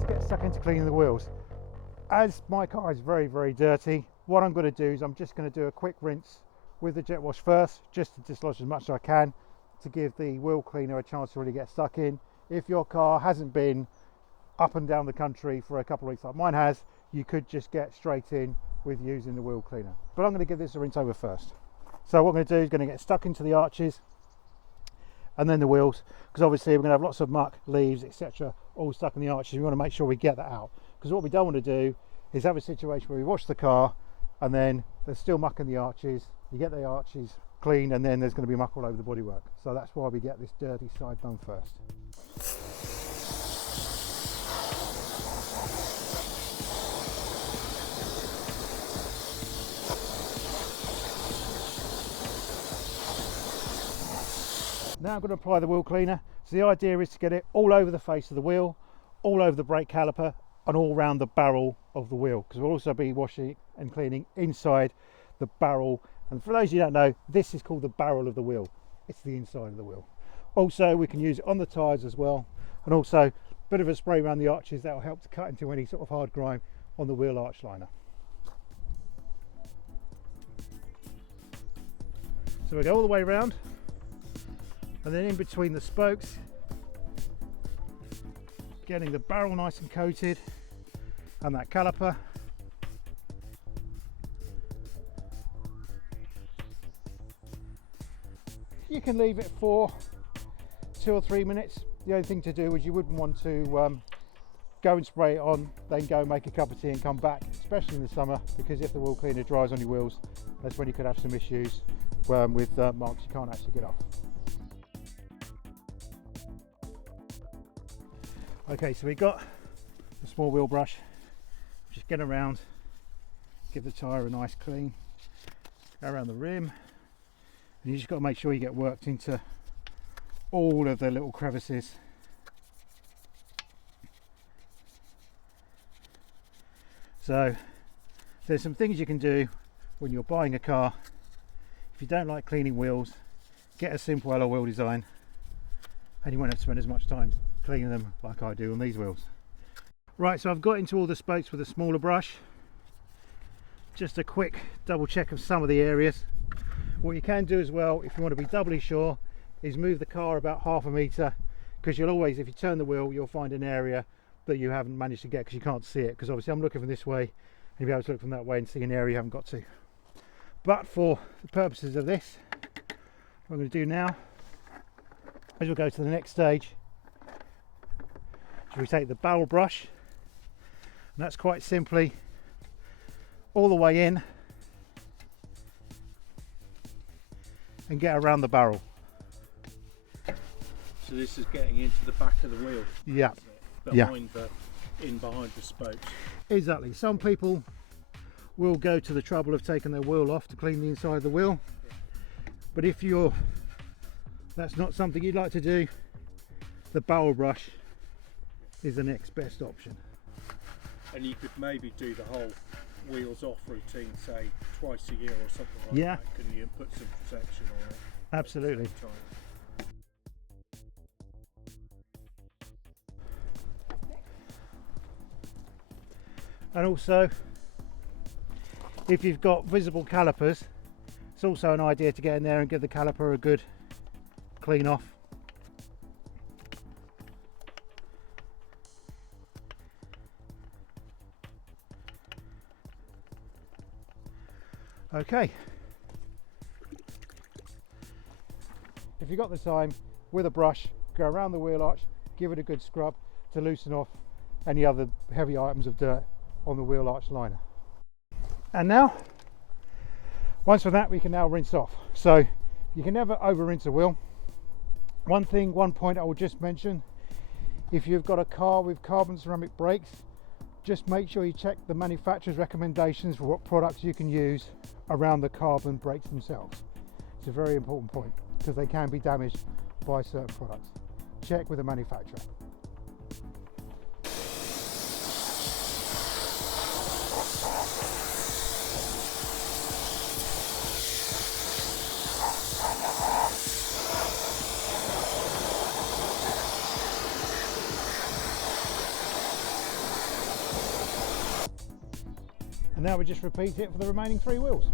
let's get stuck into cleaning the wheels. As my car is very, very dirty, what I'm going to do is I'm just going to do a quick rinse with the jet wash first, just to dislodge as much as I can to give the wheel cleaner a chance to really get stuck in. If your car hasn't been up and down the country for a couple of weeks like mine has, you could just get straight in with using the wheel cleaner. But I'm going to give this a rinse over first. So what I'm going to do is going to get stuck into the arches and then the wheels, because obviously we're going to have lots of muck, leaves, etc. all stuck in the arches. We want to make sure we get that out, because what we don't want to do is have a situation where we wash the car and then there's still muck in the arches. You get the arches clean and then there's going to be muck all over the bodywork. So that's why we get this dirty side done first. Now I'm going to apply the wheel cleaner. So the idea is to get it all over the face of the wheel, all over the brake caliper, and all around the barrel of the wheel, because we'll also be washing and cleaning inside the barrel. And for those of you who don't know, this is called the barrel of the wheel. It's the inside of the wheel. Also, we can use it on the tyres as well, and also a bit of a spray around the arches that will help to cut into any sort of hard grime on the wheel arch liner. So we go all the way around, and then in between the spokes, getting the barrel nice and coated and that caliper. You can leave it for 2 or 3 minutes. The only thing to do is you wouldn't want to go and spray it on, then go and make a cup of tea and come back, especially in the summer, because if the wheel cleaner dries on your wheels, that's when you could have some issues with marks you can't actually get off. Okay, so we got a small wheel brush. Just get around, give the tyre a nice clean, go around the rim, and you just got to make sure you get worked into all of the little crevices. So there's some things you can do when you're buying a car. If you don't like cleaning wheels, get a simple alloy wheel design and you won't have to spend as much time cleaning them like I do on these wheels. Right, so I've got into all the spokes with a smaller brush. Just a quick double check of some of the areas. What you can do as well, if you want to be doubly sure, is move the car about ½ a metre, because you'll always, if you turn the wheel, you'll find an area that you haven't managed to get because you can't see it, because obviously I'm looking from this way and you'll be able to look from that way and see an area you haven't got to. But for the purposes of this, what I'm going to do now is we'll go to the next stage. So we take the barrel brush, and that's quite simply all the way in and get around the barrel. So this is getting into the back of the wheel. Yeah. Behind the spokes. Exactly. Some people will go to the trouble of taking their wheel off to clean the inside of the wheel. But if that's not something you'd like to do, the barrel brush is the next best option. And you could maybe do the whole wheels off routine, say twice a year or something like that. Can you put some protection on it? Absolutely. And also, if you've got visible calipers, it's also an idea to get in there and give the caliper a good clean off. Okay, if you've got the time, with a brush, go around the wheel arch, give it a good scrub to loosen off any other heavy items of dirt on the wheel arch liner. And now, once for that, we can now rinse off. So you can never over rinse a wheel. One point I will just mention, if you've got a car with carbon ceramic brakes, just make sure you check the manufacturer's recommendations for what products you can use around the carbon brakes themselves. It's a very important point because they can be damaged by certain products. Check with the manufacturer. And now we just repeat it for the remaining 3 wheels.